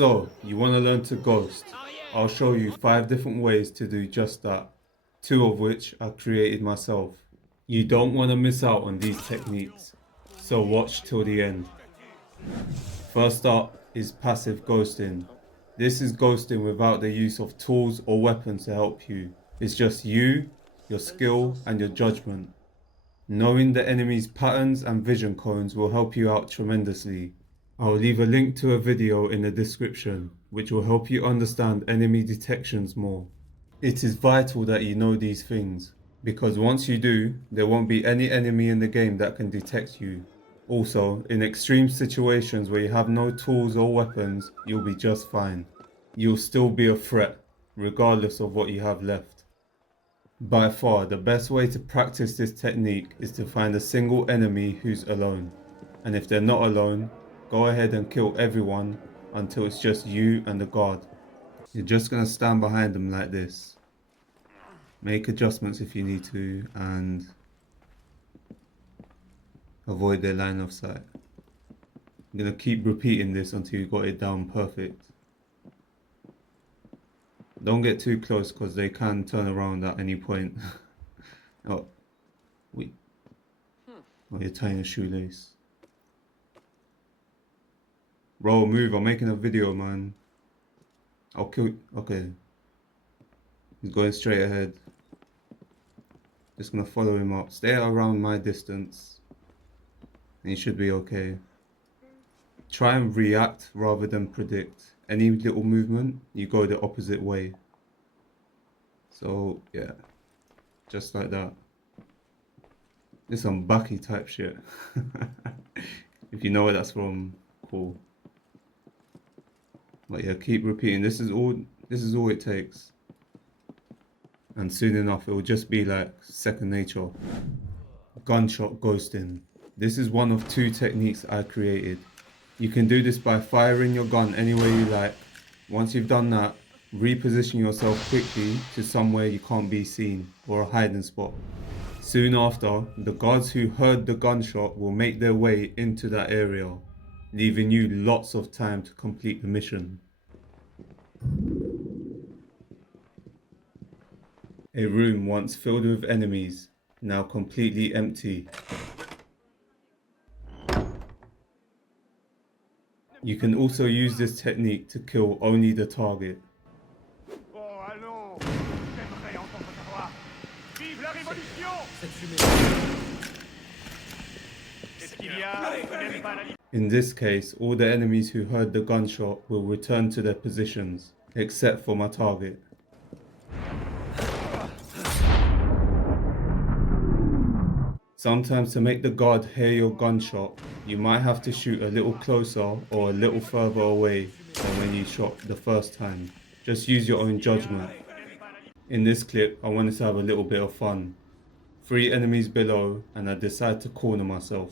So, you want to learn to ghost? I'll show you 5 different ways to do just that, 2 of which I created myself. You don't want to miss out on these techniques, so watch till the end. First up is passive ghosting. This is ghosting without the use of tools or weapons to help you. It's just you, your skill, and your judgment. Knowing the enemy's patterns and vision cones will help you out tremendously. I'll leave a link to a video in the description, which will help you understand enemy detections more. It is vital that you know these things, because once you do, there won't be any enemy in the game that can detect you. Also, in extreme situations where you have no tools or weapons, you'll be just fine. You'll still be a threat, regardless of what you have left. By far, the best way to practice this technique is to find a single enemy who's alone. And if they're not alone, go ahead and kill everyone until it's just you and the guard. You're just going to stand behind them like this. Make adjustments if you need to and avoid their line of sight. I'm going to keep repeating this until you got it down perfect. Don't get too close because they can turn around at any point. Oh, wait. Oh, you're tying a shoelace. Bro, move. I'm making a video, man. I'll kill you. Okay. He's going straight ahead. Just gonna follow him up. Stay around my distance. And you should be okay. Try and react rather than predict. Any little movement, you go the opposite way. So, yeah. Just like that. It's some Bucky type shit. If you know where that's from, cool. But yeah, keep repeating. This is all it takes. And soon enough it will just be like second nature. Gunshot ghosting. This is one of 2 techniques I created. You can do this by firing your gun anywhere you like. Once you've done that, reposition yourself quickly to somewhere you can't be seen, or a hiding spot. Soon after, the guards who heard the gunshot will make their way into that area, leaving you lots of time to complete the mission. A room once filled with enemies, now completely empty. You can also use this technique to kill only the target. In this case, all the enemies who heard the gunshot will return to their positions, except for my target. Sometimes to make the guard hear your gunshot, you might have to shoot a little closer or a little further away than when you shot the first time. Just use your own judgment. In this clip, I wanted to have a little bit of fun. 3 enemies below, and I decide to corner myself.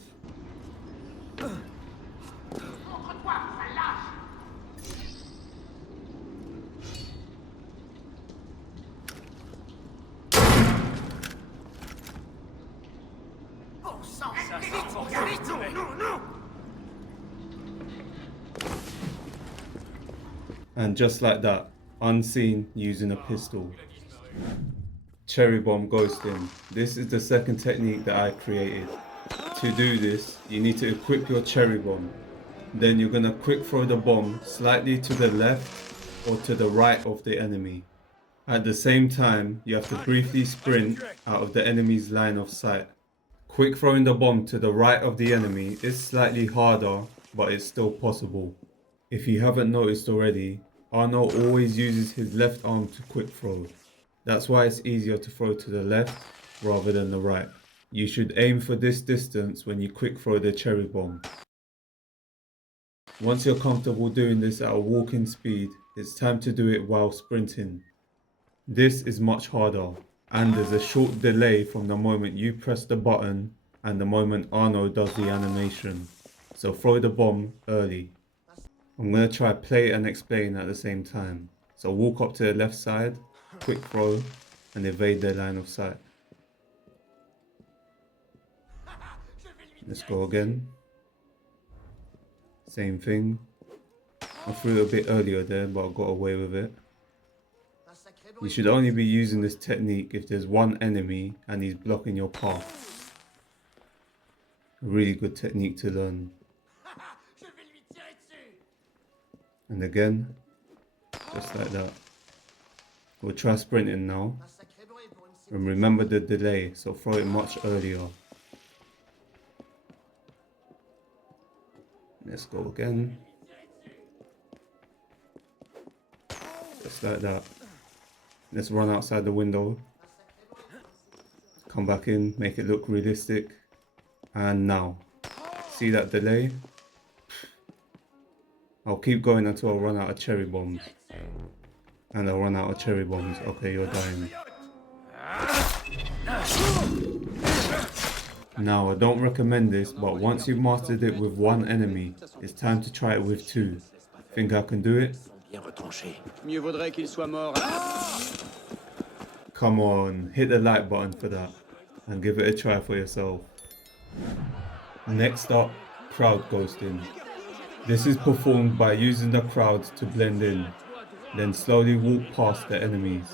And just like that, unseen using a pistol. Cherry bomb ghosting. This is the second technique that I created. To do this, you need to equip your cherry bomb. Then you're gonna quick throw the bomb slightly to the left or to the right of the enemy. At the same time, you have to briefly sprint out of the enemy's line of sight. Quick throwing the bomb to the right of the enemy is slightly harder, but it's still possible. If you haven't noticed already, Arno always uses his left arm to quick throw. That's why it's easier to throw to the left rather than the right. You should aim for this distance when you quick throw the cherry bomb. Once you're comfortable doing this at a walking speed, it's time to do it while sprinting. This is much harder, and there's a short delay from the moment you press the button and the moment Arno does the animation. So throw the bomb early. I'm going to try play and explain at the same time. So walk up to the left side, quick throw, and evade their line of sight. Let's go again. Same thing. I threw it a bit earlier there, but I got away with it. You should only be using this technique if there's one enemy and he's blocking your path. A really good technique to learn. And again, just like that. We'll try sprinting now. And remember the delay, so throw it much earlier. Let's go again. Just like that. Let's run outside the window. Come back in, make it look realistic. And now. See that delay? I'll keep going until I run out of cherry bombs. And I'll run out of cherry bombs. Okay, you're dying. Now, I don't recommend this, but once you've mastered it with one enemy, it's time to try it with two. Think I can do it? Come on, hit the like button for that and give it a try for yourself. Next up, crowd ghosting. This is performed by using the crowd to blend in, then slowly walk past the enemies.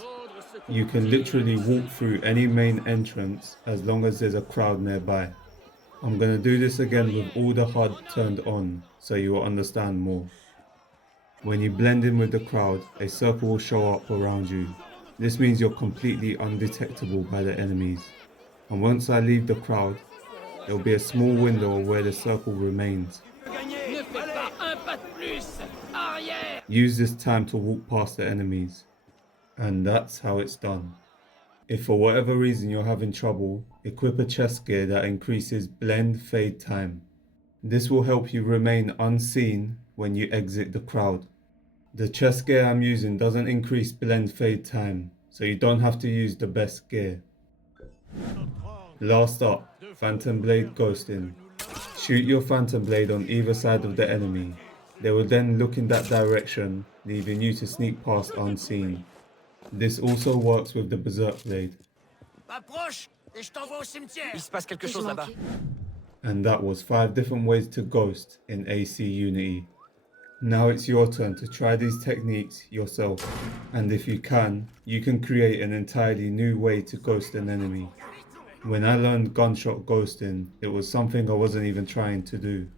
You can literally walk through any main entrance as long as there's a crowd nearby. I'm gonna do this again with all the HUD turned on so you will understand more. When you blend in with the crowd, a circle will show up around you. This means you're completely undetectable by the enemies. And once I leave the crowd, there will be a small window where the circle remains. Use this time to walk past the enemies. And that's how it's done. If for whatever reason you're having trouble, equip a chest gear that increases blend fade time. This will help you remain unseen when you exit the crowd. The chest gear I'm using doesn't increase blend fade time, so you don't have to use the best gear. Last up, Phantom Blade Ghosting. Shoot your Phantom Blade on either side of the enemy. They will then look in that direction, leaving you to sneak past unseen. This also works with the Berserk Blade. And that was 5 different ways to ghost in AC Unity. Now it's your turn to try these techniques yourself. And if you can create an entirely new way to ghost an enemy. When I learned Gunshot Ghosting, it was something I wasn't even trying to do.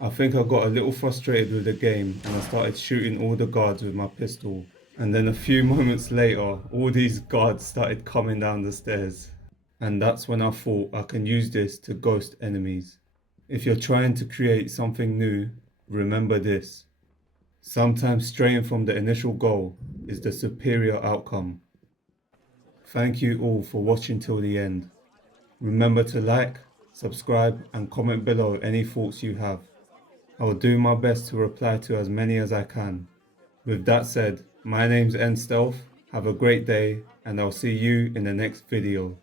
I think I got a little frustrated with the game and I started shooting all the guards with my pistol. And then a few moments later, all these guards started coming down the stairs. And that's when I thought I can use this to ghost enemies. If you're trying to create something new, remember this. Sometimes straying from the initial goal is the superior outcome. Thank you all for watching till the end. Remember to like, subscribe and comment below any thoughts you have. I will do my best to reply to as many as I can. With that said, my name's Stealth. Have a great day and I'll see you in the next video.